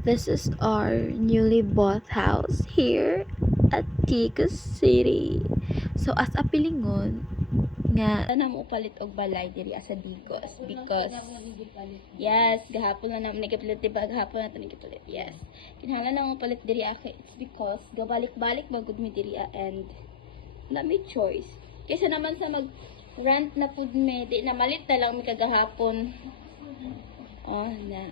This is our newly bought house here at Ticos City. So as a pilingon nga na mo palit og balay diri sa Digos because yes, gahapon na naman nagipalit, diba? Gahapon na nagipalit. Yes. Kinahanglan na mo palit diri ako. It's because gabalik-balik magud mi diri and na may choice. Kaysa naman sa mag rent na pud me, di na malit na lang mi kagahapon. Oh, na.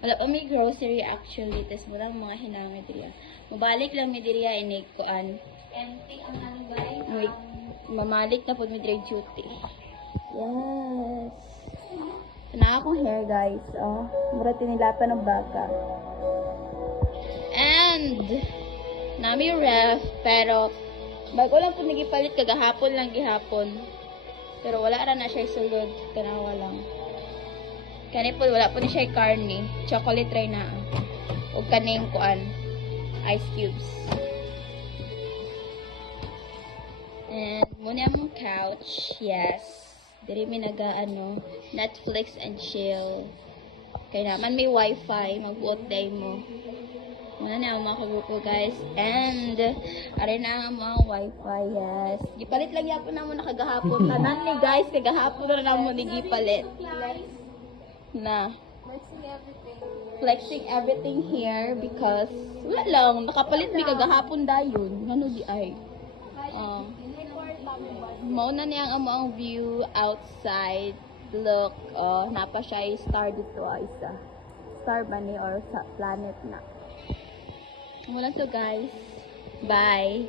Wala pa may grocery actually, tas wala mga hinangay diri. Mabalik lang mi diri inig kuan. Empty ang ano guys. Mamalik na pud mi diri duty. Yes. Na akong hair guys, oh. Mura tinilatan ng baka. And nami ref pero bago lang po nagipalit kagahapon lang gihapon. Pero wala ra na siya sulod, tanawa lang. Kani po wala po ni siya karne, chocolate try na. Ug kaning kuan, ice cubes. And muna mong couch, yes. Diri mi ano, Netflix and chill. Kay naman may wifi, magbuot day mo. Muna na ang mga kagrupo guys. And aray na ang mga wifi, yes. Gipalit lang yapon na mo nakagahapon. Tanan ni guys, kagahapon na namo ni gipalit. Na flexing everything here because wala lang nakapalit mi kagahapon dayon ngano di ay mao na niyang ang view outside. Look, napa siya star dito isa star ba ni or sa planet na wala to guys. Bye.